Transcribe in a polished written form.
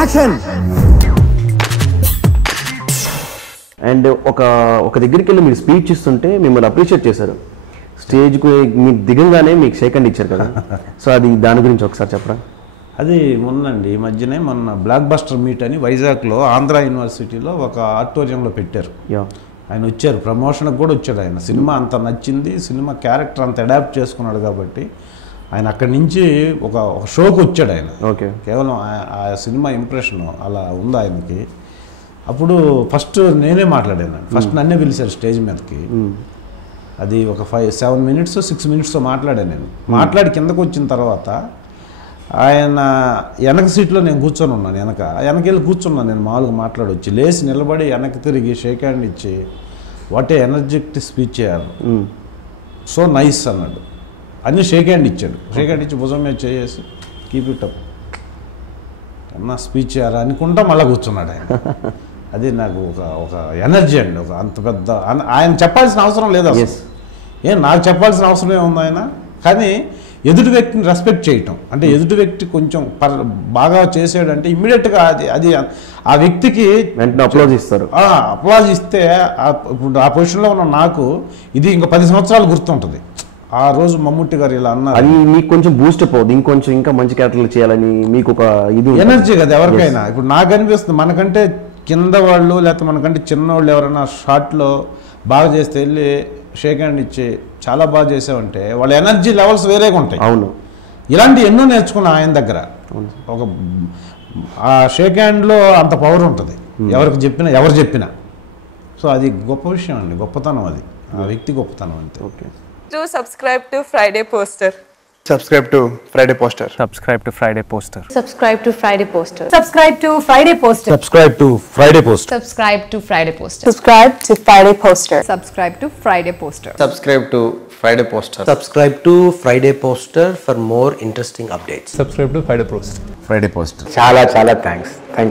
Action. And ఒక దగ్గరికి వెళ్ళి మీరు స్పీచ్ ఇస్తుంటే మిమ్మల్ని అప్రిషియేట్ చేశారు. స్టేజ్కు మీకు దిగంగానే మీకు షేక్ హ్యాండ్ ఇచ్చారు కదా, సో అది దాని గురించి ఒకసారి చెప్పరా? అది మొన్నండి ఈ మధ్యనే మొన్న బ్లాక్ బస్టర్ మీట్ అని వైజాగ్లో ఆంధ్ర యూనివర్సిటీలో ఒక ఆడిటోరియంలో పెట్టారు. ఆయన వచ్చారు, ప్రమోషన్కి కూడా వచ్చాడు. ఆయన సినిమా అంత నచ్చింది, సినిమా క్యారెక్టర్ అంత అడాప్ట్ చేసుకున్నాడు కాబట్టి ఆయన అక్కడి నుంచి ఒక షోకి వచ్చాడు ఆయన. ఓకే, కేవలం ఆ సినిమా ఇంప్రెషన్ అలా ఉంది ఆయనకి. అప్పుడు ఫస్ట్ నేనే మాట్లాడాను, ఫస్ట్ నన్నే పిలిచారు స్టేజ్ మీదకి. అది ఒక 7 minutes 6 minutes మాట్లాడాను నేను. మాట్లాడి కిందకు వచ్చిన తర్వాత ఆయన వెనక సీట్లో నేను కూర్చొని ఉన్నాను, వెనకెళ్ళి కూర్చున్నాను నేను. మామూలుగా మాట్లాడొచ్చి లేచి నిలబడి వెనక్కి తిరిగి షేక్ హ్యాండ్ ఇచ్చి వాట్ ఏ ఎనర్జెటిక్ స్పీచ్ చేయాలి, సో నైస్ అన్నాడు. అన్నీ షేక్ హ్యాండ్ ఇచ్చాడు. షేక్ హ్యాండ్ ఇచ్చి భుజం మీద చేసి కీప్ ఇట్ అప్ అన్న స్పీచ్ చేయాలి అనుకుంటా మళ్ళీ కూర్చున్నాడు ఆయన. అది నాకు ఒక ఎనర్జీ అండి. ఒక అంత పెద్ద ఆయన చెప్పాల్సిన అవసరం లేదు అసలు. నాకు చెప్పాల్సిన అవసరం ఏముంది ఆయన, కానీ ఎదుటి వ్యక్తిని రెస్పెక్ట్ చేయటం అంటే ఎదుటి వ్యక్తి కొంచెం బాగా చేసాడంటే ఇమ్మీడియట్గా అది ఆ వ్యక్తికి వెంటనే అప్లాజ్ ఇస్తారు. అప్లాజ్ ఇస్తే ఇప్పుడు ఆ పొజిషన్లో ఉన్న నాకు ఇది ఇంకా 10 సంవత్సరాలు గుర్తుంటుంది. ఆ రోజు మమ్ముట్టి గారు ఇలా అన్నారు, అది మీకు కొంచెం బూస్టప్ అవుతుంది, ఇంకొంచెం ఇంకా మంచి క్యారెక్టర్లు చేయాలని మీకు ఒక ఇది ఎనర్జీ కదా ఎవరికైనా. ఇప్పుడు నాకు అనిపిస్తుంది మనకంటే కింద వాళ్ళు లేకపోతే మనకంటే చిన్నవాళ్ళు ఎవరైనా షార్ట్లో బాగా చేస్తే వెళ్ళి షేక్ హ్యాండ్ ఇచ్చి చాలా బాగా చేసావంటే వాళ్ళ ఎనర్జీ లెవెల్స్ వేరేగా ఉంటాయి. అవును, ఇలాంటి ఎన్నో నేర్చుకున్నా ఆయన దగ్గర. ఒక ఆ షేక్ హ్యాండ్లో అంత పవర్ ఉంటుంది, ఎవరు చెప్పినా. సో అది గొప్ప విషయం అండి, గొప్పతనం అది, ఆ వ్యక్తి గొప్పతనం అంతే. Okay. Do subscribe to Friday Poster. Subscribe to Friday Poster. Subscribe to Friday Poster. Subscribe to Friday Poster. Subscribe to Friday Poster. Subscribe to Friday Poster. Subscribe to Friday Poster. Subscribe to Friday Poster. Subscribe to Friday Poster. Subscribe to Friday Poster. Subscribe to Friday Poster for more interesting updates. Subscribe to Friday Poster. Friday Poster. Chala thanks. Thank you.